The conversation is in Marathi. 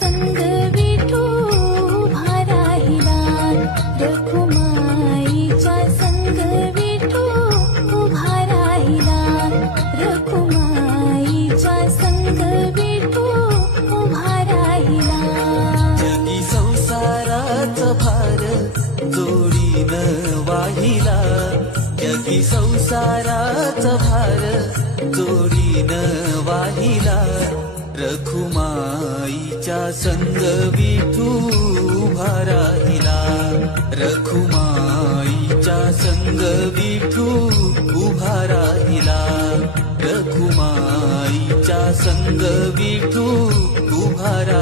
संग विठू उभा राहिला रखुमाईच्या संग विठू उभा राहिला रखुमाईच्या संग विठू उभा राहिला जगी संसाराच भार जोडीनं वाहिला जगी संसाराच भार जोडीनं वाहिला रखुमाईच्या संग विठू उभा राहिला रखुमाईच्या संग विठू उभा राहिला रखुमाईच्या संग विठू उभा राहिला